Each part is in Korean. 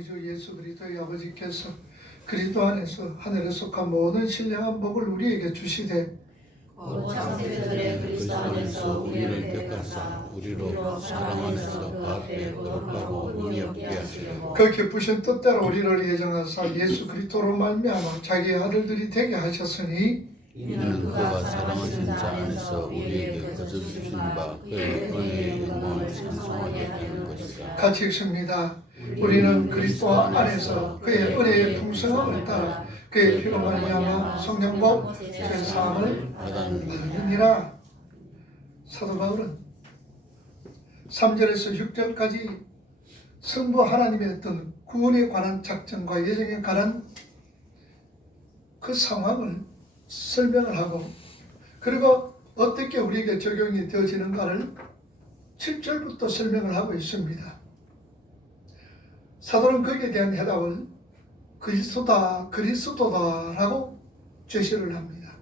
우리 주 예수 그리스도의 아버지께서 그리스도 안에서 하늘에 속한 모든 신령한 복을 우리에게 주시되 곧 창세전에 그리스도 안에서 우리를 택하사 우리로 사랑 안에서 그 앞에 거룩하고 의미 없게 하시려고 그 기쁘신 뜻대로 우리를 예정하사 예수 그리스도로 말미암아 자기의 아들들이 되게 하셨으니 이는 그가 사랑하신 자 안에서 우리에게 거저 주신 바 그의 은혜의 영광을 찬송하게 하는 것이다. 같이 읽습니다. 우리는 그리스도 안에서 그의 은혜의 풍성함을 따라 그의 피로 말미암아 성령복 죄사함을 받느니라. 사도 바울은 3절에서 6절까지 성부 하나님의 어떤 구원에 관한 작전과 예정에 관한 그 상황을 설명을 하고, 그리고 어떻게 우리에게 적용이 되어지는가를 7절부터 설명을 하고 있습니다. 사도는 거기에 대한 해답을 그리스도다라고 제시를 합니다.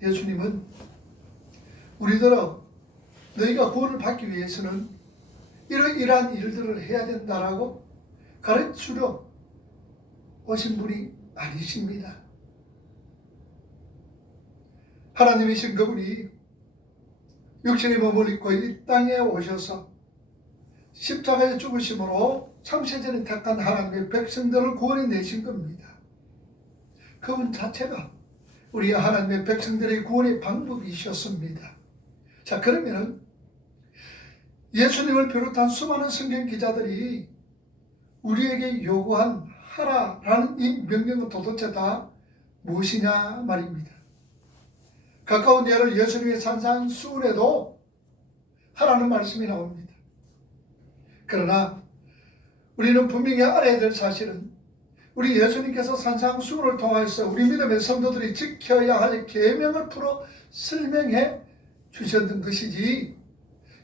예수님은 우리들어 너희가 구원을 받기 위해서는 이러이러한 일들을 해야 된다라고 가르치러 오신 분이 아니십니다. 하나님이신 그분이 육신의 몸을 입고 이 땅에 오셔서 십자가에 죽으심으로 창세전에 택한 하나님의 백성들을 구원해 내신 겁니다. 그분 자체가 우리 하나님의 백성들의 구원의 방법이셨습니다. 자, 그러면은 예수님을 비롯한 수많은 성경 기자들이 우리에게 요구한 하라라는 이 명령은 도대체 다 무엇이냐 말입니다. 가까운 예로 예수님의 산상수훈에도 하라는 말씀이 나옵니다. 그러나 우리는 분명히 알아야 될 사실은 우리 예수님께서 산상수훈을 통해서 우리 믿음의 성도들이 지켜야 할 계명을 풀어 설명해 주셨던 것이지,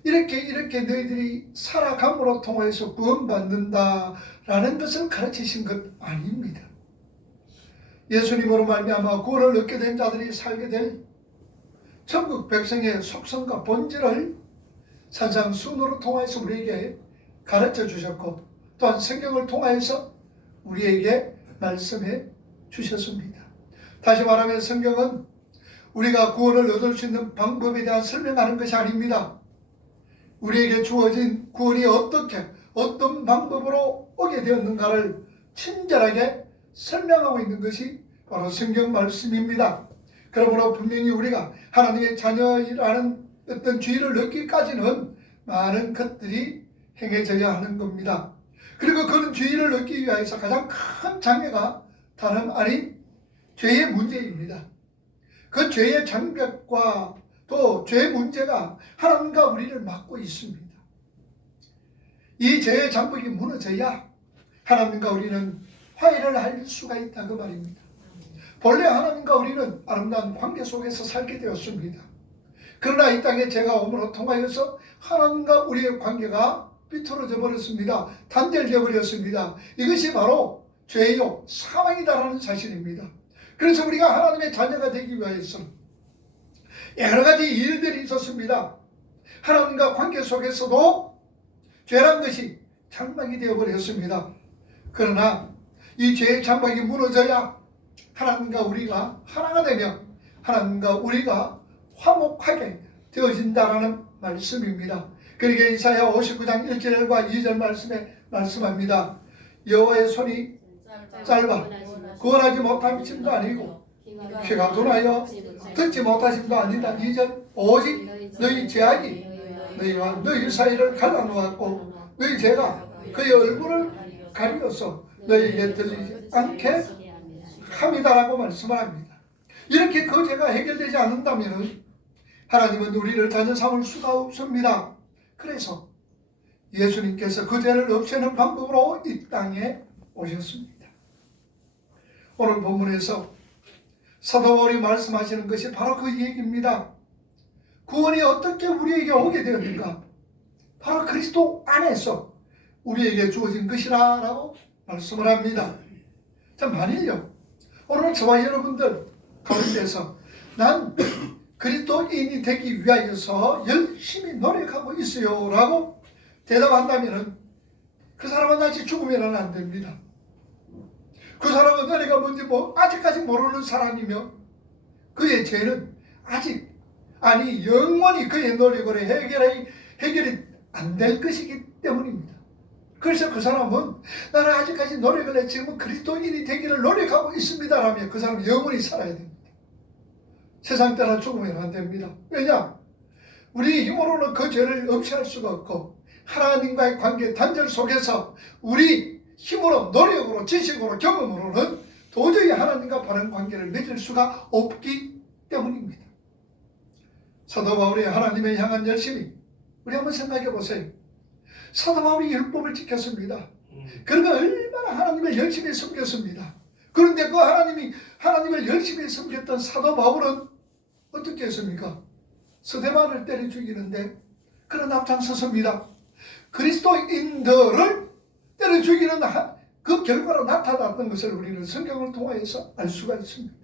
이렇게 너희들이 살아감으로 통해서 구원받는다라는 것을 가르치신 것 아닙니다. 예수님으로 말미암아 구원을 얻게 된 자들이 살게 될 천국 백성의 속성과 본질을 산상수훈으로 통해서 우리에게 가르쳐 주셨고, 또한 성경을 통해서 우리에게 말씀해 주셨습니다. 다시 말하면 성경은 우리가 구원을 얻을 수 있는 방법에 대한 설명하는 것이 아닙니다. 우리에게 주어진 구원이 어떻게 어떤 방법으로 오게 되었는가를 친절하게 설명하고 있는 것이 바로 성경 말씀입니다. 그러므로 분명히 우리가 하나님의 자녀라는 어떤 주의를 얻기까지는 많은 것들이 행해져야 하는 겁니다. 그리고 그런 주의를 얻기 위해서 가장 큰 장애가 다름 아닌 죄의 문제입니다. 그 죄의 장벽과 또 죄의 문제가 하나님과 우리를 막고 있습니다. 이 죄의 장벽이 무너져야 하나님과 우리는 화해를 할 수가 있다 그 말입니다. 본래 하나님과 우리는 아름다운 관계 속에서 살게 되었습니다. 그러나 이 땅에 죄가 오므로 통하여서 하나님과 우리의 관계가 삐뚤어져 버렸습니다. 단절되어 버렸습니다. 이것이 바로 죄요 사망이다라는 사실입니다. 그래서 우리가 하나님의 자녀가 되기 위해서 여러 가지 일들이 있었습니다. 하나님과 관계 속에서도 죄란 것이 장막이 되어 버렸습니다. 그러나 이 죄의 장막이 무너져야 하나님과 우리가 하나가 되며 하나님과 우리가 화목하게 되어진다라는 말씀입니다. 그러기에 이사야 59장 1절과 2절 말씀에 말씀합니다. 여호와의 손이 짧아 구원하지 못하심도 아니고 귀가 둔하여 듣지 못하심도 아니다. 2절 오직 너희 죄악이 너희와 너희 사이를 갈라놓았고 너희 죄가 그의 얼굴을 가리어서 너희에게 들리지 않게 함이다라고 말씀을 합니다. 이렇게 그 죄가 해결되지 않는다면 하나님은 우리를 자녀 삼을 수가 없습니다. 그래서 예수님께서 그 죄를 없애는 방법으로 이 땅에 오셨습니다. 오늘 본문에서 사도 바울이 말씀하시는 것이 바로 그 얘기입니다. 구원이 어떻게 우리에게 오게 되었는가? 바로 그리스도 안에서 우리에게 주어진 것이라고 말씀을 합니다. 자, 만일요 오늘 저와 여러분들 가운데서 난 그리스도인이 되기 위하여서 열심히 노력하고 있어요 라고 대답한다면 그 사람은 아직 죽으면 안 됩니다. 그 사람은 은혜가 뭔지 아직까지 모르는 사람이며 그의 죄는 아직 영원히 그의 노력으로 해결이 안 될 것이기 때문입니다. 그래서 그 사람은 나는 아직까지 노력을 해 지금은 그리스도인이 되기를 노력하고 있습니다라며 그 사람은 영원히 살아야 됩니다. 세상 따라 죽으면 안 됩니다. 왜냐? 우리 힘으로는 그 죄를 없애할 수가 없고 하나님과의 관계 단절 속에서 우리 힘으로 노력으로 지식으로 경험으로는 도저히 하나님과 바른 관계를 맺을 수가 없기 때문입니다. 사도 바울이 하나님을 향한 열심이 우리 한번 생각해 보세요. 사도 바울이 율법을 지켰습니다. 그러면 얼마나 하나님을 열심히 섬겼습니다. 그런데 그 하나님을 열심히 섬겼던 사도 바울은 어떻게 했습니까? 스데반을 때려 죽이는데 그런 앞장섰습니다. 그리스도인들을 때려 죽이는 그 결과로 나타났던 것을 우리는 성경을 통해서 알 수가 있습니다.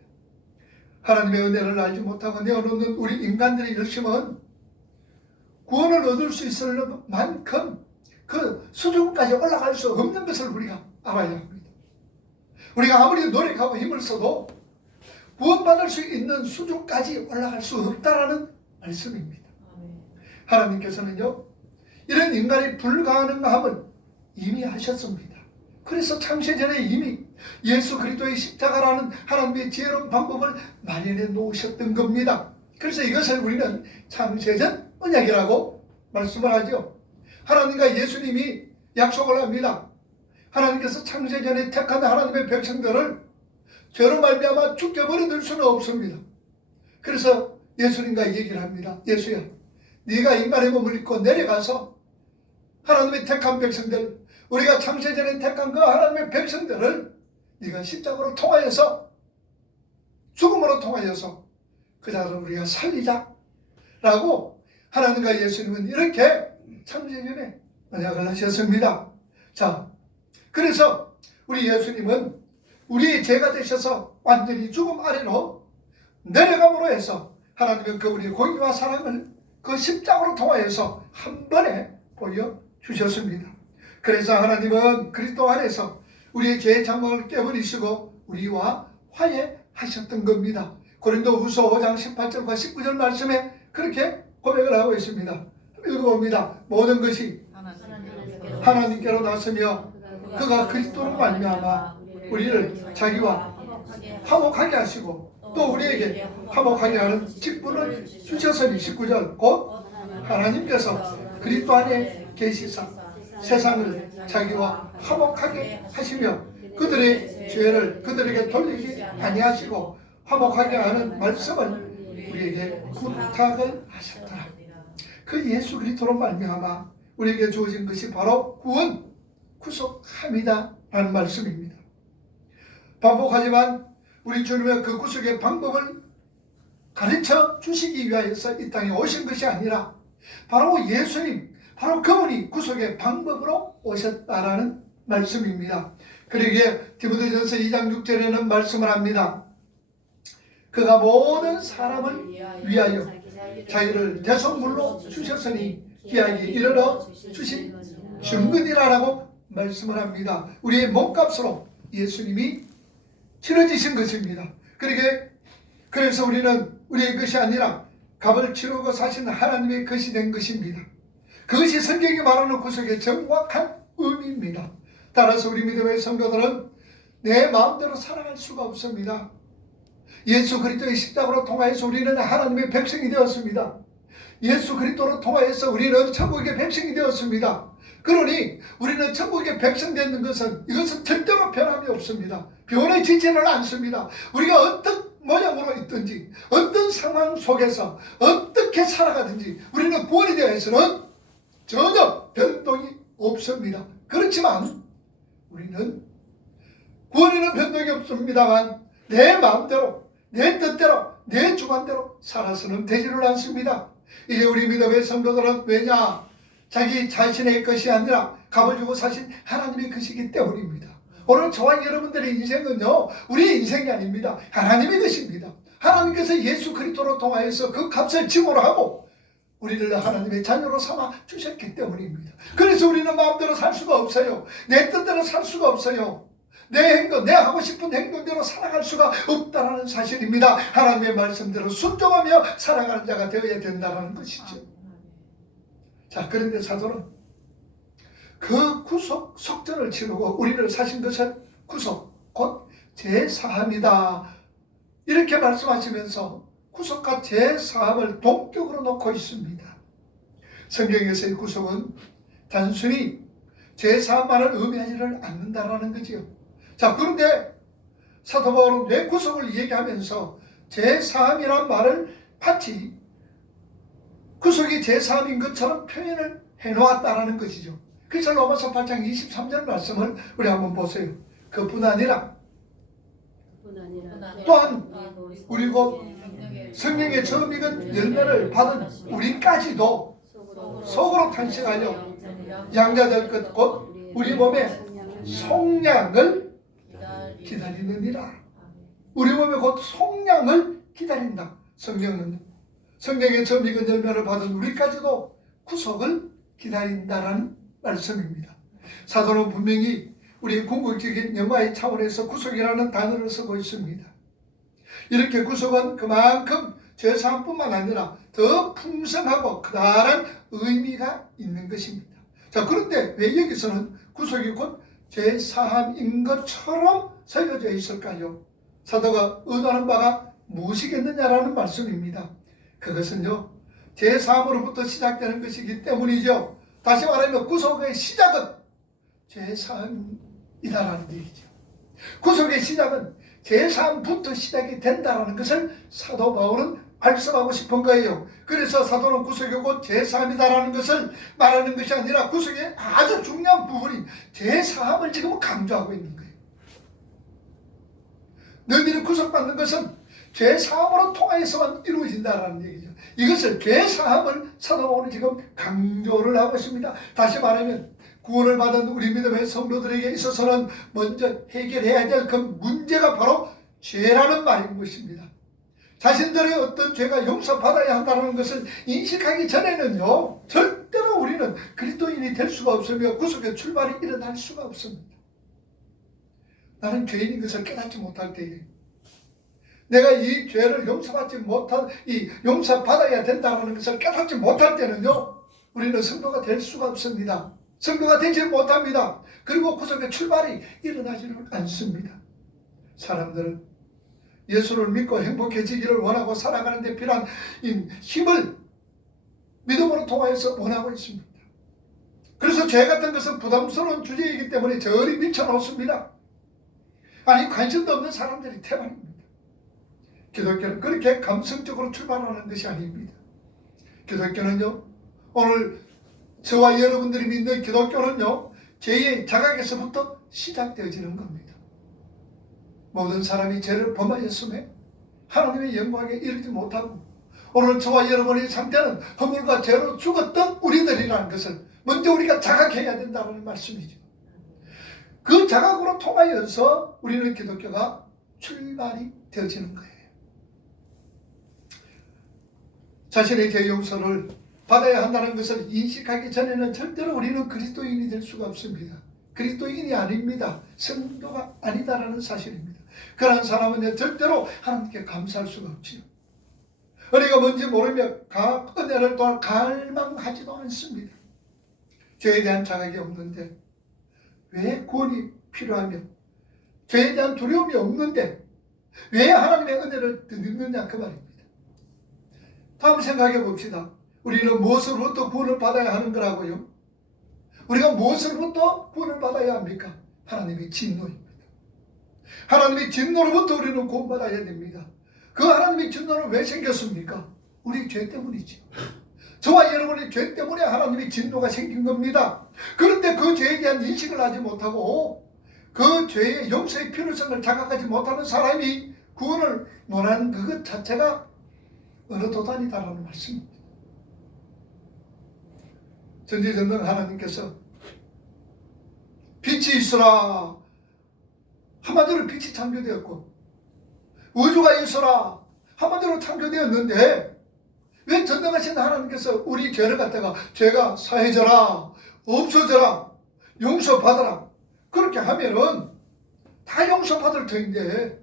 하나님의 은혜를 알지 못하고 내어놓는 우리 인간들의 열심은 구원을 얻을 수 있을 만큼 그 수준까지 올라갈 수 없는 것을 우리가 알아야 합니다. 우리가 아무리 노력하고 힘을 써도 구원받을 수 있는 수준까지 올라갈 수 없다라는 말씀입니다. 하나님께서는요, 이런 인간의 불가능함을 이미 하셨습니다. 그래서 창세전에 이미 예수 그리스도의 십자가라는 하나님의 지혜로운 방법을 마련해 놓으셨던 겁니다. 그래서 이것을 우리는 창세전 언약이라고 말씀을 하죠. 하나님과 예수님이 약속을 합니다. 하나님께서 창세전에 택한 하나님의 백성들을 죄로 말미암아 죽여버려 둘 수는 없습니다. 그래서 예수님과 얘기를 합니다. 예수야, 네가 인간의 몸을 입고 내려가서 하나님의 택한 백성들, 우리가 창세전에 택한 그 하나님의 백성들을 네가 십자가로 통하여서, 죽음으로 통하여서 그 자를 우리가 살리자라고 하나님과 예수님은 이렇게 창세전에 언약을 하셨습니다. 자, 그래서 우리 예수님은 우리의 죄가 되셔서 완전히 죽음 아래로 내려감으로 해서 하나님은 그 우리의 공의와 사랑을 그 십자가로 통하여서 한 번에 보여주셨습니다. 그래서 하나님은 그리스도 안에서 우리의 죄의 장막을 깨버리시고 우리와 화해하셨던 겁니다. 고린도후서 5장 18절과 19절 말씀에 그렇게 고백을 하고 있습니다. 읽어봅니다. 모든 것이 하나님께로 났으며 그가 그리스도로 말미암아 우리를 자기와 화목하게 하시고 또 우리에게 화목하게 하는 직분을 주셨으니 19절 곧 하나님께서 그리스도 안에 계시사 세상을 자기와 화목하게 하시며 그들의 죄를 그들에게 돌리지 아니하시고 화목하게 하는 말씀을 우리에게 부탁을 하셨더라. 그 예수 그리스도로 말미암아 우리에게 주어진 것이 바로 구원, 구속함이다 라는 말씀입니다. 반복하지만 우리 주님의 그 구속의 방법을 가르쳐 주시기 위하여서 이 땅에 오신 것이 아니라 바로 예수님, 바로 그분이 구속의 방법으로 오셨다라는 말씀입니다. 그러기에 디모데전서 2장 6절에는 말씀을 합니다. 그가 모든 사람을 위하여 자기를 대속물로 주셨으니 기약이 이르러 주신 증거니라라고 말씀을 합니다. 우리의 몸값으로 예수님이 치러지신 것입니다. 그래서 우리는 우리의 것이 아니라 값을 치르고 사신 하나님의 것이 된 것입니다. 그것이 성경이 말하는 구속의 정확한 의미입니다. 따라서 우리 믿음의 성도들은 내 마음대로 살아갈 수가 없습니다. 예수 그리스도의 십자가로 통하여서 우리는 하나님의 백성이 되었습니다. 예수 그리스도로 통하여서 우리는 천국의 백성이 되었습니다. 그러니 우리는 천국의 백성 되는 이것은 절대로 변함이 없습니다. 변해지지는 않습니다. 우리가 어떤 모양으로 있든지 어떤 상황 속에서 어떻게 살아가든지 우리는 구원에 대해서는 전혀 변동이 없습니다. 그렇지만 우리는 구원에는 변동이 없습니다만 내 마음대로 내 뜻대로 내 주관대로 살아서는 되지를 않습니다. 이제 우리 믿음의 성도들은 왜냐? 자기 자신의 것이 아니라 값을 주고 사신 하나님의 것이기 때문입니다. 오늘 저와 여러분들의 인생은요, 우리의 인생이 아닙니다. 하나님의 것입니다. 하나님께서 예수 그리스도로 통하여서 그 값을 지불하고 우리를 하나님의 자녀로 삼아 주셨기 때문입니다. 그래서 우리는 마음대로 살 수가 없어요. 내 뜻대로 살 수가 없어요. 내 행동, 내 하고 싶은 행동대로 살아갈 수가 없다는 사실입니다. 하나님의 말씀대로 순종하며 살아가는 자가 되어야 된다는 것이죠. 자, 그런데 사도는 그 구속 속전을 치르고 우리를 사신 것은 구속, 곧 제사함이다, 이렇게 말씀하시면서 구속과 제사함을 동격으로 놓고 있습니다. 성경에서의 구속은 단순히 제사함만을 의미하지를 않는다라는 거지요. 자, 그런데 사도 바울은 내 구속을 얘기하면서 제사함이란 말을 마치 구속이 제사함인 것처럼 표현을 해놓았다라는 것이죠. 그래서 로마서 8장 23절 말씀을 우리 한번 보세요. 그뿐 아니라 또한 우리 곧 성령의 처음 익은 열매를 받은 우리까지도 속으로 탄식하여 양자될 것 곧 우리 몸의 속량을 기다리느니라. 우리 몸의 곧 속량을 기다린다. 성령의 처음 익은 열매를 받은 우리까지도 구속을 기다린다라는 말씀입니다. 사도는 분명히 우리 궁극적인 영화의 차원에서 구속이라는 단어를 쓰고 있습니다. 이렇게 구속은 그만큼 제사함뿐만 아니라 더 풍성하고 크다란 의미가 있는 것입니다. 자, 그런데 왜 여기서는 구속이 곧 제사함인 것처럼 새겨져 있을까요? 사도가 의도하는 바가 무엇이겠느냐라는 말씀입니다. 그것은요, 제사함으로부터 시작되는 것이기 때문이죠. 다시 말하면 구속의 시작은 제사함이다라는 얘기죠. 구속의 시작은 제사함부터 시작이 된다는 것을 사도 바울은 말씀하고 싶은 거예요. 그래서 사도는 구속이 곧 제사함이다라는 것을 말하는 것이 아니라 구속의 아주 중요한 부분인 제사함을 지금 강조하고 있는 거예요. 너희들이 구속받는 것은 죄사함으로 통하여서만 이루어진다는 얘기죠. 이것을 죄사함을 사도 바울은 지금 강조를 하고 있습니다. 다시 말하면 구원을 받은 우리 믿음의 성도들에게 있어서는 먼저 해결해야 될 그 문제가 바로 죄라는 말인 것입니다. 자신들의 어떤 죄가 용서받아야 한다는 것을 인식하기 전에는요, 절대로 우리는 그리스도인이 될 수가 없으며 구속의 출발이 일어날 수가 없습니다. 나는 죄인인 것을 깨닫지 못할 때에, 내가 이 죄를 용서받아야 된다는 것을 깨닫지 못할 때는요, 우리는 성도가 될 수가 없습니다. 성도가 되지 못합니다. 그리고 구속의 출발이 일어나지는 않습니다. 사람들은 예수를 믿고 행복해지기를 원하고 살아가는 데 필요한 힘을 믿음으로 통하여서 원하고 있습니다. 그래서 죄 같은 것은 부담스러운 주제이기 때문에 저리 밀쳐놓습니다. 아니, 관심도 없는 사람들이 태반입니다. 기독교는 그렇게 감성적으로 출발하는 것이 아닙니다. 기독교는요, 오늘 저와 여러분들이 믿는 기독교는요, 죄의 자각에서부터 시작되어지는 겁니다. 모든 사람이 죄를 범하였음에 하나님의 영광에 이르지 못하고, 오늘 저와 여러분의 상태는 허물과 죄로 죽었던 우리들이라는 것을 먼저 우리가 자각해야 된다는 말씀이죠. 그 자각으로 통하여서 우리는 기독교가 출발이 되어지는 거예요. 자신의 죄 용서를 받아야 한다는 것을 인식하기 전에는 절대로 우리는 그리스도인이 될 수가 없습니다. 그리스도인이 아닙니다. 성도가 아니다라는 사실입니다. 그런 사람은 절대로 하나님께 감사할 수가 없지요. 은혜가 뭔지 모르며 은혜를 또한 갈망하지도 않습니다. 죄에 대한 자각이 없는데 왜 구원이 필요하며, 죄에 대한 두려움이 없는데 왜 하나님의 은혜를 듣느냐, 그 말입니다. 다음 생각해 봅시다. 우리는 무엇으로부터 구원을 받아야 하는 거라고요? 우리가 무엇으로부터 구원을 받아야 합니까? 하나님의 진노입니다. 하나님의 진노로부터 우리는 구원받아야 됩니다. 그 하나님의 진노는 왜 생겼습니까? 우리 죄 때문이죠. 저와 여러분의 죄 때문에 하나님의 진노가 생긴 겁니다. 그런데 그 죄에 대한 인식을 하지 못하고 그 죄의 용서의 필요성을 자각하지 못하는 사람이 구원을 논하는 그것 자체가 어느 도단이다라는 말씀입니다. 전지전능 하나님께서 빛이 있으라, 한마디로 빛이 창조되었고, 우주가 있으라, 한마디로 창조되었는데, 왜 전능하신 하나님께서 우리 죄를 갖다가 죄가 사해져라, 없어져라, 용서받아라 그렇게 하면은 다 용서받을 터인데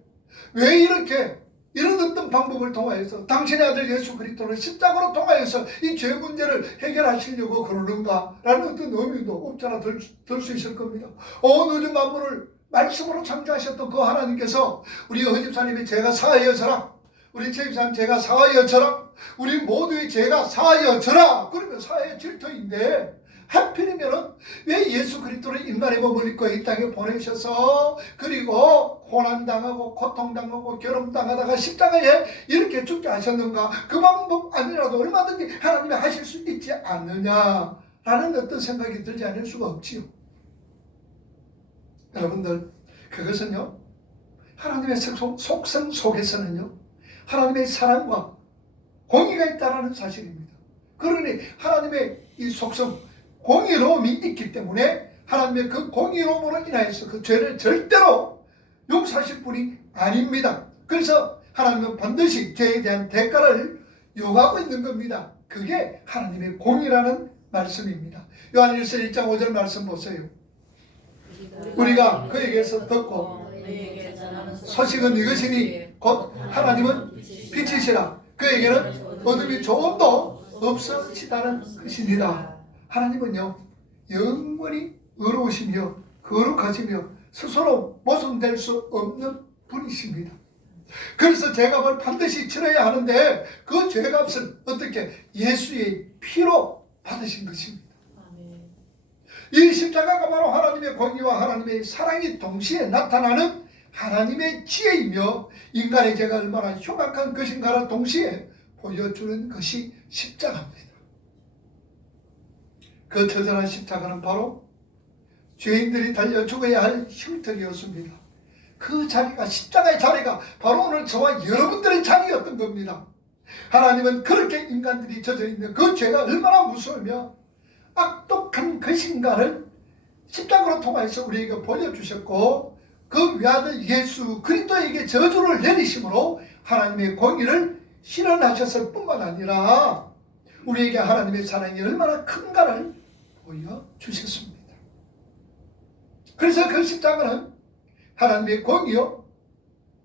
왜 이렇게 이런 어떤 방법을 통하여서 당신의 아들 예수 그리스도를 십자가로 통하여서 이 죄 문제를 해결하시려고 그러는가 라는 어떤 의미도 없잖아 들 수 있을 겁니다. 온 우주 만물을 말씀으로 창조하셨던 그 하나님께서 우리 허집사님의 죄가 사하여져라, 우리 최집사님 죄가 사하여져라, 우리 모두의 죄가 사하여져라 그러면 사하여질 터인데 하필이면은 왜 예수 그리스도를 인간의 몸을 입고 이 땅에 보내셔서 그리고 고난당하고 고통당하고 괴롭당하다가 십자가에 이렇게 죽게 하셨는가? 그 방법 아니라도 얼마든지 하나님이 하실 수 있지 않느냐라는 어떤 생각이 들지 않을 수가 없지요. 여러분들 그것은요 하나님의 속성 속에서는요 하나님의 사랑과 공의가 있다는 사실입니다. 그러니 하나님의 이 속성 공의로움이 있기 때문에 하나님의 그 공의로움으로 인하여서 그 죄를 절대로 용서하실 분이 아닙니다. 그래서 하나님은 반드시 죄에 대한 대가를 요구하고 있는 겁니다. 그게 하나님의 공의라는 말씀입니다. 요한일서 1장 5절 말씀 보세요. 우리가 그에게서 듣고 소식은 이것이니 곧 하나님은 빛이시라 그에게는 어둠이 조금도 없으시다는 것이니라. 하나님은요 영원히 의로우시며 거룩하시며 스스로 모순될 수 없는 분이십니다. 그래서 죄값을 반드시 치러야 하는데 그 죄값을 어떻게 예수의 피로 받으신 것입니다. 이 십자가가 바로 하나님의 공의와 하나님의 사랑이 동시에 나타나는 하나님의 지혜이며 인간의 죄가 얼마나 흉악한 것인가를 동시에 보여주는 것이 십자가입니다. 그 처절한 십자가는 바로 죄인들이 달려 죽어야 할 흉터이었습니다. 그 자리가 십자가의 자리가 바로 오늘 저와 여러분들의 자리였던 겁니다. 하나님은 그렇게 인간들이 젖어있는 그 죄가 얼마나 무서우며 악독한 것인가를 십자가로 통해서 우리에게 보여주셨고 그 외아들 예수 그리스도에게 저주를 내리심으로 하나님의 공의를 실현하셨을 뿐만 아니라 우리에게 하나님의 사랑이 얼마나 큰가를 보여주셨습니다. 그래서 그 십자가는 하나님의 공의요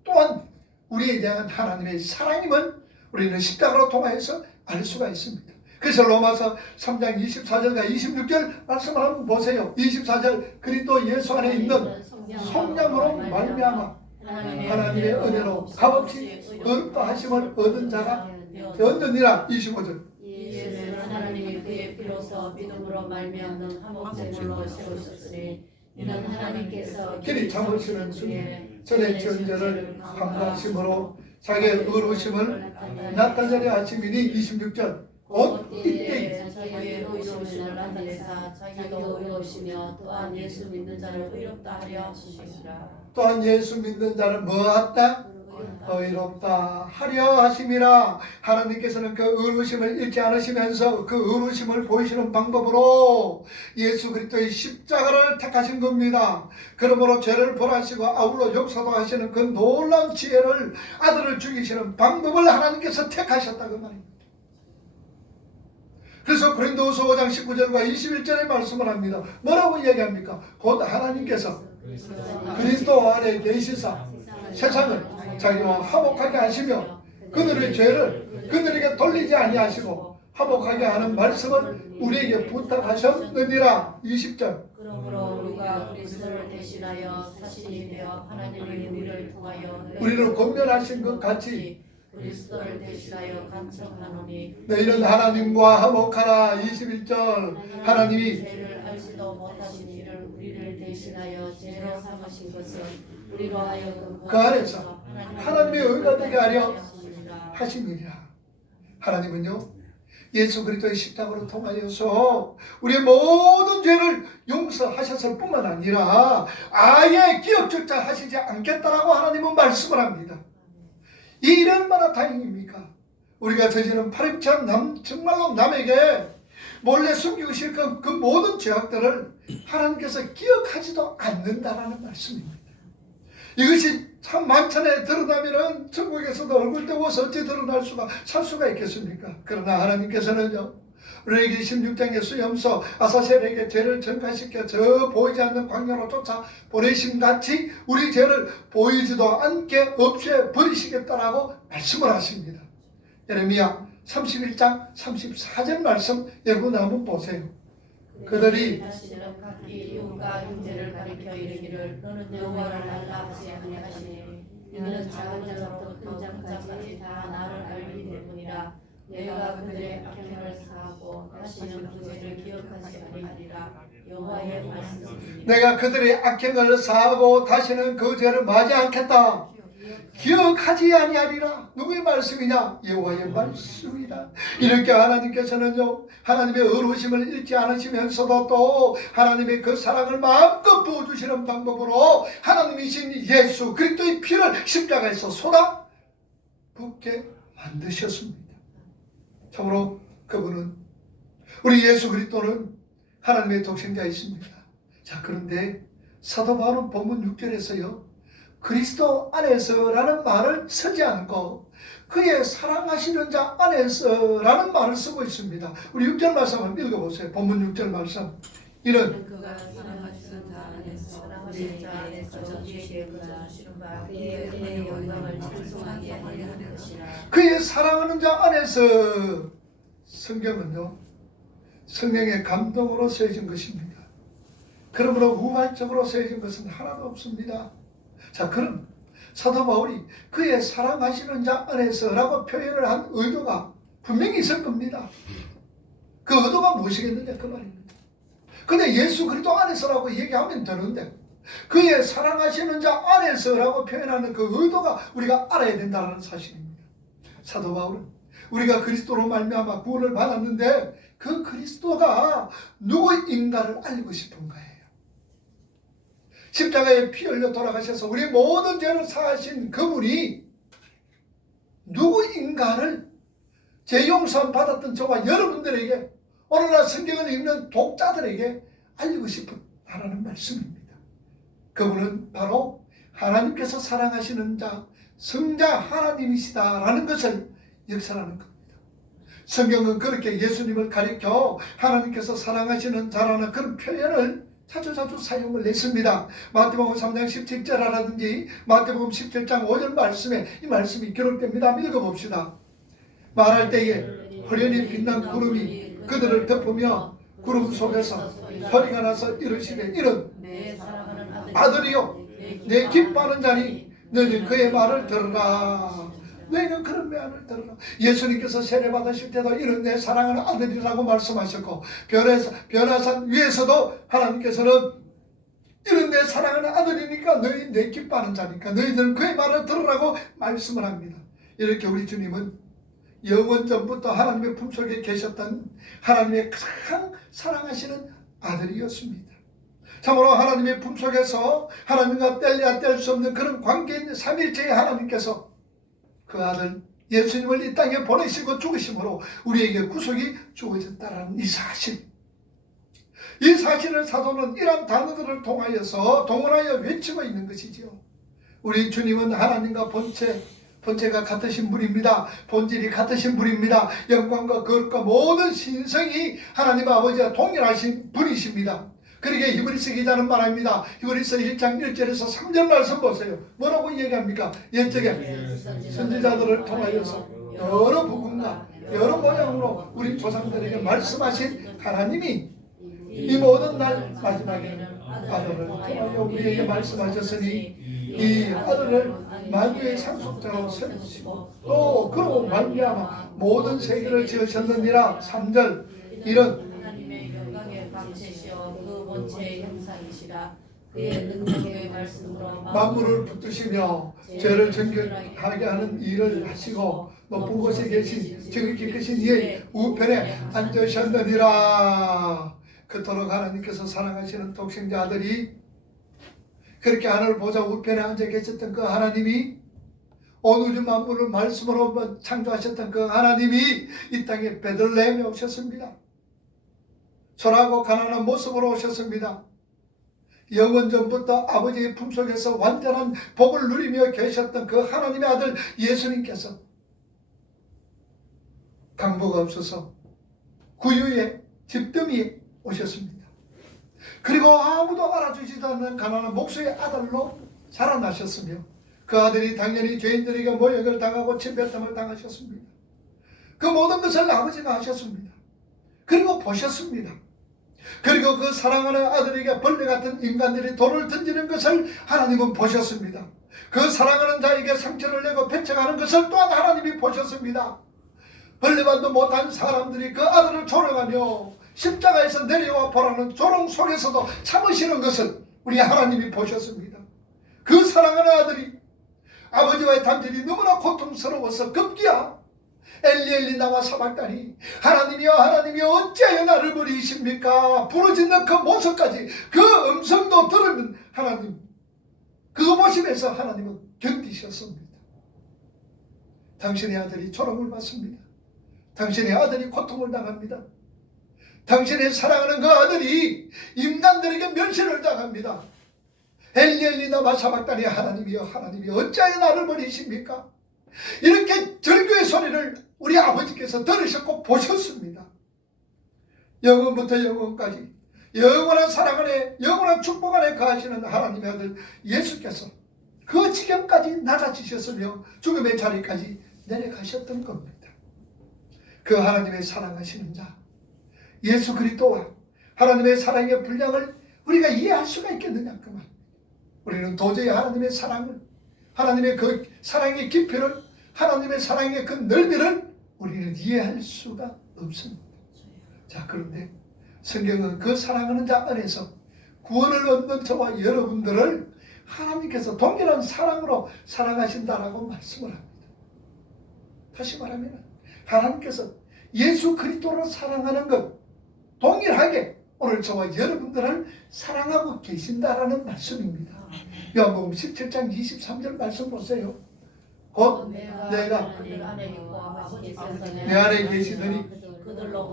또한 우리에 대한 하나님의 사랑임을 우리는 십자가로 통해서 알 수가 있습니다. 그래서 로마서 3장 24절과 26절 말씀을 한번 보세요. 24절 그리스도 예수 안에 있는 성령으로 말미암아 하나님의 은혜로 값없이 거룩다 하심을 얻은 자가 되었느니라. 25절 하나님이 그의 피로서 믿음으로 말미암는 화목제물로 세우셨으니 이는 하나님께서 길이 참으시는 중에 전에 지은 죄를 감당하심으로 자기의 의로우심을 나타내려 하심이니 26절 곧 이때 자기의 의로우심을 나타내사 자기도 의로우시며 또한 예수 믿는 자를 의롭다 하려 하시니라. 또한 예수 믿는 자를 뭐하다? 의롭다 하려 하심이라. 하나님께서는 그 의로우심을 잃지 않으시면서 그 의로우심을 보이시는 방법으로 예수 그리스도의 십자가를 택하신 겁니다. 그러므로 죄를 벌하시고 아울러 용서도 하시는 그 놀라운 지혜를 아들을 죽이시는 방법을 하나님께서 택하셨다고 말입니다. 그래서 고린도후서 5장 19절과 21절에 말씀을 합니다. 뭐라고 이야기합니까? 곧 하나님께서 그리스도 안에 계시사 세상을 자기와 화목하게 하시며 그들의 죄를 그들에게 돌리지 아니하시고 화목하게 하는 말씀을 우리에게 부탁하셨느니라. 20절 그러므로 우리가 그리스도를 대신하여 사신이 되어 하나님의 우리를 통하여 우리를 권면하신 것 같이 그리스도를 대신하여 간청하노니 너희는 하나님과 화목하라. 21절 하나님이 죄를 알지도 못하신 이를 우리를 대신하여 죄로 삼으신 것은 우리로 하여금 그 안에서 하나님의 의가 되게 하려 하심이라. 하나님은요 예수 그리스도의 십자가로 통하여서 우리의 모든 죄를 용서하셨을 뿐만 아니라 아예 기억조차 하시지 않겠다라고 하나님은 말씀을 합니다. 이 얼마나 다행입니까? 우리가 저지른 파렴치한 정말로 남에게 몰래 숨기고 싶은 그 모든 죄악들을 하나님께서 기억하지도 않는다라는 말씀입니다. 이것이 참 만천에 드러나면은 천국에서도 얼굴 떼고서 어찌 살 수가 있겠습니까? 그러나 하나님께서는요, 레위기 16장의 수염소 아사셀에게 죄를 전가시켜 저 보이지 않는 광야로 쫓아 보내심 같이 우리 죄를 보이지도 않게 없애 버리시겠다라고 말씀을 하십니다. 예레미야 31장 34절 말씀 여러분 한번 보세요. 그들이 다시는 각기 이웃과 형제를 가리켜 이르기를 너는 여호와를 알라 하지 아니하시니 이는 작은 자부터 큰 자까지 다 나를 알기 때문이라. 내가 그들의 악행을 사하고 다시는 그 죄를 기억하지 아니하리라. 여호와의 말씀입니다. 내가 그들의 악행을 사하고 다시는 그 죄를 맞이 않겠다. 기억하지 아니하리라. 누구의 말씀이냐? 여호와의 말씀이다. 이렇게 하나님께서는요, 하나님의 의로우심을 잃지 않으시면서도 또 하나님의 그 사랑을 마음껏 부어주시는 방법으로 하나님이신 예수 그리스도의 피를 십자가에서 쏟아 붓게 만드셨습니다. 참으로 그분은, 우리 예수 그리스도는 하나님의 독생자이십니다. 자, 그런데 사도 바울은 본문 6절에서요, 그리스도 안에서라는 말을 쓰지 않고 그의 사랑하시는 자 안에서라는 말을 쓰고 있습니다. 우리 6절 말씀 한번 읽어보세요. 본문 6절 말씀. 이는 그가 사랑하시는 자 안에서 정죄시에 그가 주시는 바 그의 은혜의 영광을 찬송하게 하는 것이라. 그의 사랑하는 자 안에서, 성경은요, 성령의 감동으로 쓰여진 것입니다. 그러므로 우발적으로 쓰여진 것은 하나도 없습니다. 자, 그럼 사도 바울이 그의 사랑하시는 자 안에서라고 표현을 한 의도가 분명히 있을 겁니다. 그 의도가 무엇이겠느냐 그 말입니다. 근데 예수 그리스도 안에서라고 얘기하면 되는데 그의 사랑하시는 자 안에서라고 표현하는 그 의도가 우리가 알아야 된다는 사실입니다. 사도 바울은 우리가 그리스도로 말미암아 구원을 받았는데 그 그리스도가 누구인가를 알고 싶은 거예요. 십자가에 피 흘려 돌아가셔서 우리 모든 죄를 사하신 그분이 누구인가를 죄 용서 받았던 저와 여러분들에게, 오늘날 성경을 읽는 독자들에게 알리고 싶다라는 말씀입니다. 그분은 바로 하나님께서 사랑하시는 자, 성자 하나님이시다라는 것을 역설하는 겁니다. 성경은 그렇게 예수님을 가리켜 하나님께서 사랑하시는 자라는 그런 표현을 자주 사용을 했습니다. 마태복음 3장 17절이라든지 마태복음 17장 5절 말씀에 이 말씀이 기록됩니다. 읽어봅시다. 말할 때에 화려히 빛난 구름이 그들을 덮으며 구름 속에서 소리가 나서 이르시되 이는 내 사랑하는 아들이요 내 기뻐하는 자니 너는 그의 말을 들으라. 너희는 그런 말을 들으라. 예수님께서 세례 받으실 때도 이는 내 사랑하는 아들이라고 말씀하셨고 변화산 위에서도 하나님께서는 이는 내 사랑하는 아들이니까 너희 내 기뻐하는 자니까 너희들은 그의 말을 들으라고 말씀을 합니다. 이렇게 우리 주님은 영원 전부터 하나님의 품속에 계셨던 하나님의 가장 사랑하시는 아들이었습니다. 참으로 하나님의 품속에서 하나님과 뗄래야 뗄 수 없는 그런 관계인 삼일체의 하나님께서 그 아들 예수님을 이 땅에 보내시고 죽으심으로 우리에게 구속이 주어졌다는 이 사실을 사도는 이런 단어들을 통하여서 동원하여 외치고 있는 것이지요. 우리 주님은 하나님과 본체가 같으신 분입니다. 본질이 같으신 분입니다. 영광과 거룩과 모든 신성이 하나님 아버지와 동일하신 분이십니다. 그러게 히브리서 기자는 말합니다. 히브리서 1장 1절에서 3절 말씀 보세요. 뭐라고 얘기합니까? 옛적에 선지자들을 통하여서 여러 부분과 여러 모양으로 우리 조상들에게 말씀하신 하나님이 이 모든 날 마지막에는 아들을 통하여 우리에게 말씀하셨으니 이 아들을 만유의 상속자로 세우시고 또 그로 말미암아 모든 세계를 지으셨느니라. 3절 이런 하나님의 영광의 광채시여 그 본체의 형상이시라. 그의 능력의 말씀으로 만물을 붙드시며 죄를 정결하게 하는 일을 하시고 높은 곳에 계신 정확히 크신 이의 우편에 앉으셨느니라. 그토록 하나님께서 사랑하시는 독생자 아들이 그렇게 하늘 보좌 우편에 앉아 계셨던 그 하나님이 온 우주 만물을 말씀으로 창조하셨던 그 하나님이 이 땅에 베들레헴에 오셨습니다. 초라하고 가난한 모습으로 오셨습니다. 영원 전부터 아버지의 품속에서 완전한 복을 누리며 계셨던 그 하나님의 아들 예수님께서 강보가 없어서 구유의 집더미에 오셨습니다. 그리고 아무도 알아주지도 않는 가난한 목수의 아들로 자라나셨으며 그 아들이 당연히 죄인들에게 모욕을 당하고 침뱉음을 당하셨습니다. 그 모든 것을 아버지가 하셨습니다. 그리고 보셨습니다. 그리고 그 사랑하는 아들에게 벌레 같은 인간들이 돌을 던지는 것을 하나님은 보셨습니다. 그 사랑하는 자에게 상처를 내고 배척하는 것을 또한 하나님이 보셨습니다. 벌레만도 못한 사람들이 그 아들을 조롱하며 십자가에서 내려와 보라는 조롱 속에서도 참으시는 것을 우리 하나님이 보셨습니다. 그 사랑하는 아들이 아버지와의 단절이 너무나 고통스러워서 급기야 엘리 나와 사박다니 하나님이여 하나님이여 어찌하여 나를 버리십니까? 부르짖는 그 모습까지 그 음성도 들으면 하나님 그거 보시면서 하나님은 견디셨습니다. 당신의 아들이 조롱을 받습니다. 당신의 아들이 고통을 당합니다. 당신의 사랑하는 그 아들이 인간들에게 멸시를 당합니다. 엘리 나와 사박다니 하나님이여 하나님이여 어찌하여 나를 버리십니까? 이렇게 절규의 소리를 우리 아버지께서 들으셨고 보셨습니다. 영원부터 영원까지 영원한 사랑 안에 영원한 축복 안에 거하시는 하나님의 아들 예수께서 그 지경까지 낮아지셨으며 죽음의 자리까지 내려가셨던 겁니다. 그 하나님의 사랑하시는 자 예수 그리스도와 하나님의 사랑의 분량을 우리가 이해할 수가 있겠느냐 그 말. 우리는 도저히 하나님의 사랑을 하나님의 그 사랑의 깊이를 하나님의 사랑의 그 넓이를 우리는 이해할 수가 없습니다. 자, 그런데 성경은 그 사랑하는 자 안에서 구원을 얻는 저와 여러분들을 하나님께서 동일한 사랑으로 사랑하신다라고 말씀을 합니다. 다시 말하면 하나님께서 예수 그리스도를 사랑하는 것 동일하게 오늘 저와 여러분들을 사랑하고 계신다라는 말씀입니다. 요한복음 17장 23절 말씀 보세요. 곧 내가 그들 안에 있고 아버지께서 내 안에 계시더니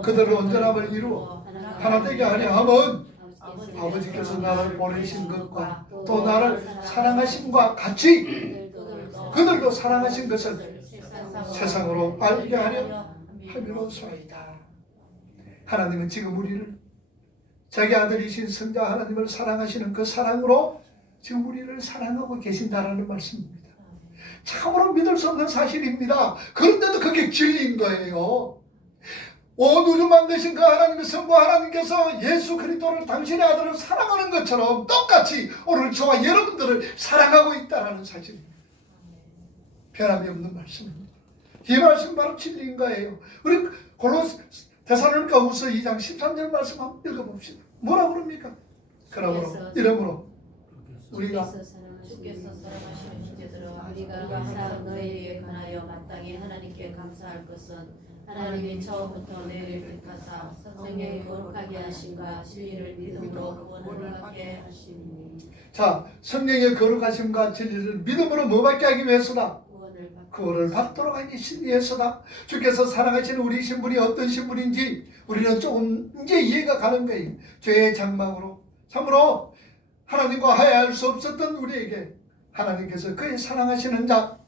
그들로 온전함을 이루어 하나 되게 하려 함은 아버지께서 나를 보내신 것과 또 나를 사랑하심과 같이 그들도 사랑하신 것을 세상으로 알게 하려 함이로소이다. 하나님은 지금 우리를 자기 아들이신 성자 하나님을 사랑하시는 그 사랑으로 지금 우리를 사랑하고 계신다라는 말씀입니다. 참으로 믿을 수 없는 사실입니다. 그런데도 그게 진리인 거예요. 온 우주 만드신 그 하나님의 성부 하나님께서 예수 그리스도를 당신의 아들을 사랑하는 것처럼 똑같이 오늘 저와 여러분들을 사랑하고 있다는 사실입니다. 변함이 없는 말씀입니다. 이 말씀 바로 진리인 거예요. 우리 데살로니가후서 2장 13절 말씀 한번 읽어봅시다. 뭐라 그럽니까? 그러므로 이러므로 우리가 주께서 사랑하시는 형제들아 우리가 항상 너희에게 관하여 마땅히 하나님께 감사할 것은 하나님이 처음부터 너희를 택하사 성령의 거룩하게 하심과 진리를 믿음으로 구원을 받게 하시니. 자, 성령의 거룩하심과 진리를 믿음으로 뭐 받게 하기 위해서다? 구원을 받도록 하기 위해서다. 주께서 사랑하시는 우리 신분이 어떤 신분인지 우리는 조금 이제 이해가 가는 거예요. 죄의 장막으로 참으로 하나님과 화해할 수 없었던 우리에게 하나님께서 그의 사랑하시는 자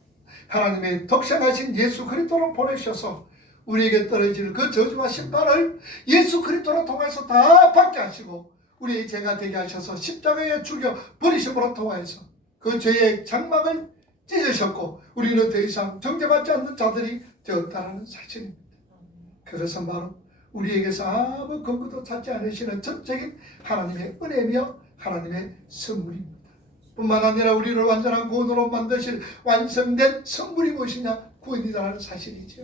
하나님의 독생하신 예수 그리스도로 보내셔서 우리에게 떨어질 그 저주와 심판을 예수 그리스도로 통해서 다 받게 하시고 우리의 죄가 되게 하셔서 십자가에 죽여 버리심으로 통해서 그 죄의 장막을 찢으셨고 우리는 더 이상 정죄받지 않는 자들이 되었다는 사실입니다. 그것은 바로 우리에게서 아무 근거도 찾지 않으시는 전적인 하나님의 은혜며 하나님의 선물입니다. 뿐만 아니라 우리를 완전한 구원으로 만드실 완성된 선물이 무엇이냐? 구원이라는 사실이죠.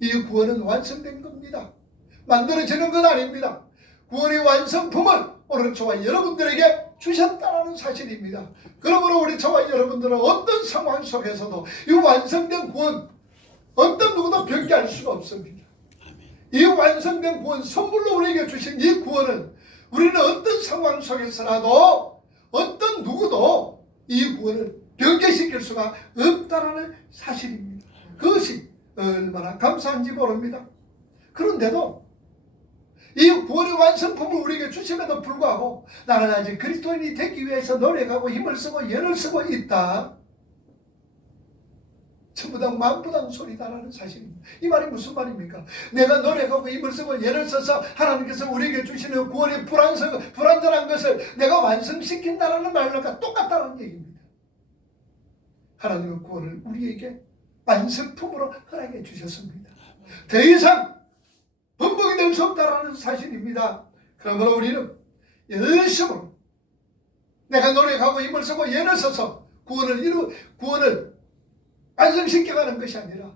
이 구원은 완성된 겁니다. 만들어지는 것 아닙니다. 구원의 완성품을 오늘 저와 여러분들에게 주셨다는 사실입니다. 그러므로 우리 저와 여러분들은 어떤 상황 속에서도 이 완성된 구원 어떤 누구도 변개할 수가 없습니다. 이 완성된 구원 선물로 우리에게 주신 이 구원은 우리는 어떤 상황 속에서라도 어떤 누구도 이 구원을 변개시킬 수가 없다는 사실입니다. 그것이 얼마나 감사한지 모릅니다. 그런데도 이 구원의 완성품을 우리에게 주심에도 불구하고 나는 아직 그리스도인이 되기 위해서 노력하고 힘을 쓰고 애를 쓰고 있다. 천부당 만부당 소리다라는 사실입니다. 이 말이 무슨 말입니까? 내가 노력하고 힘을 쓰고 애를 써서 하나님께서 우리에게 주시는 구원의 불완전한 것을 내가 완성시킨다라는 말과 똑같다는 얘기입니다. 하나님은 구원을 우리에게 완성품으로 허락해 주셨습니다. 더 이상 번복이 될 수 없다라는 사실입니다. 그러므로 우리는 열심으로 내가 노력하고 힘을 쓰고 애를 써서 구원을 완성시켜가는 것이 아니라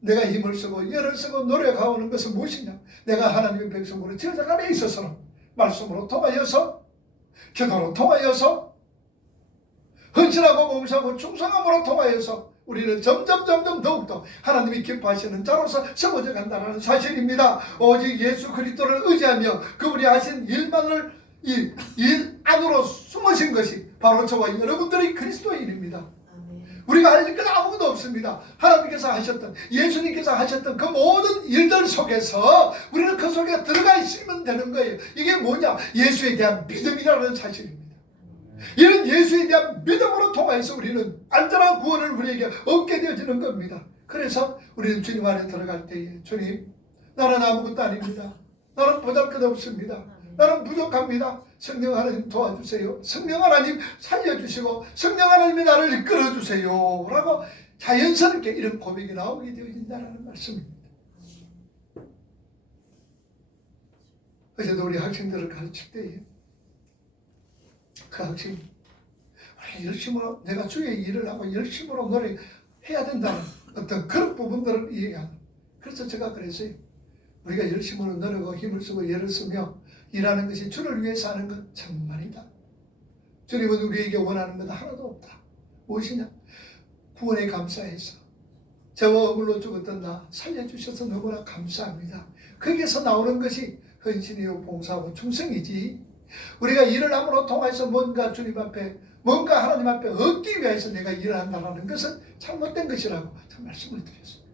내가 힘을 쓰고 애를 쓰고 노력하고 하는 것은 무엇이냐? 내가 하나님의 백성으로 지어져감에 있어서는 말씀으로 통하여서 기도로 통하여서 헌신하고 봉사하고 충성함으로 통하여서 우리는 점점 더욱더 하나님이 기뻐하시는 자로서 세워져 간다는 사실입니다. 오직 예수 그리스도를 의지하며 그분이 하신 일만을 이 일 안으로 숨으신 것이 바로 저와 여러분들의 그리스도인입니다. 우리가 할 것 아무것도 없습니다. 하나님께서 하셨던, 예수님께서 하셨던 그 모든 일들 속에서 우리는 그 속에 들어가 있으면 되는 거예요. 이게 뭐냐? 예수에 대한 믿음이라는 사실입니다. 이런 예수에 대한 믿음으로 통해서 우리는 안전한 구원을 우리에게 얻게 되어지는 겁니다. 그래서 우리는 주님 안에 들어갈 때에 주님, 나는 아무것도 아닙니다. 나는 보잘것없습니다. 나는 부족합니다. 성령 하나님 도와주세요. 성령 하나님 살려주시고 성령 하나님이 나를 이끌어주세요 라고 자연스럽게 이런 고백이 나오게 되어진다는 말씀입니다. 어제도 우리 학생들을 가르칠 때에 그 학생이 열심으로 내가 주의 일을 하고 열심으로 노력해야 된다는 어떤 그런 부분들을 이해하는. 그래서 제가 그랬어요. 우리가 열심으로 노력하고 힘을 쓰고 애를 쓰며 일하는 것이 주를 위해서 하는 것 정말이다. 주님은 우리에게 원하는 것 하나도 없다. 무엇이냐? 구원에 감사해서 저와 어물로 죽었던 나 살려주셔서 너무나 감사합니다. 거기에서 나오는 것이 헌신이요 봉사하고 충성이지, 우리가 일을 함으로 통해서 뭔가 주님 앞에 뭔가 하나님 앞에 얻기 위해서 내가 일을 한다는 것은 잘못된 것이라고 참 말씀을 드렸습니다.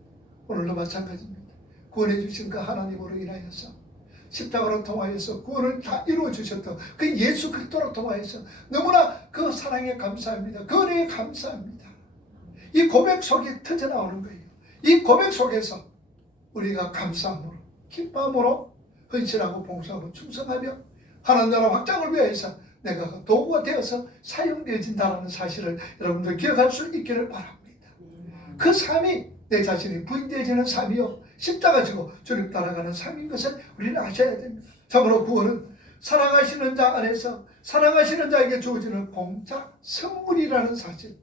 오늘도 마찬가지입니다. 구원해 주신 그 하나님으로 인하여서 십자가로 통하여서 구원을 다 이루어 주셨던 그 예수 그리스도로 통하여서 너무나 그 사랑에 감사합니다. 그 은혜에 감사합니다. 이 고백 속에 터져 나오는 거예요. 이 고백 속에서 우리가 감사함으로 기뻐함으로 헌신하고 봉사하고 충성하며 하나님 나라 확장을 위해서 내가 도구가 되어서 사용되어진다는 사실을 여러분들 기억할 수 있기를 바랍니다. 그 삶이 내 자신이 부인되어지는 삶이요 십자가 지고 주님 따라가는 삶인 것을 우리는 아셔야 됩니다. 참으로 구원은 사랑하시는 자 안에서 사랑하시는 자에게 주어지는 공짜 선물이라는 사실,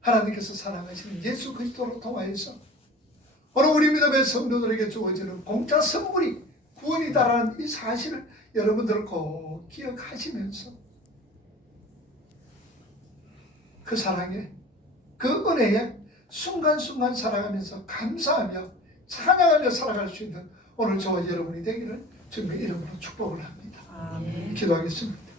하나님께서 사랑하시는 예수 그리스도로 통하여서 오늘 우리 믿음의 성도들에게 주어지는 공짜 선물이 구원이다라는 이 사실을 여러분들 꼭 기억하시면서 그 사랑에 그 은혜에 순간순간 살아가면서 감사하며 찬양하며 살아갈 수 있는 오늘 저와 여러분이 되기를 주님의 이름으로 축복을 합니다. 아멘. 기도하겠습니다.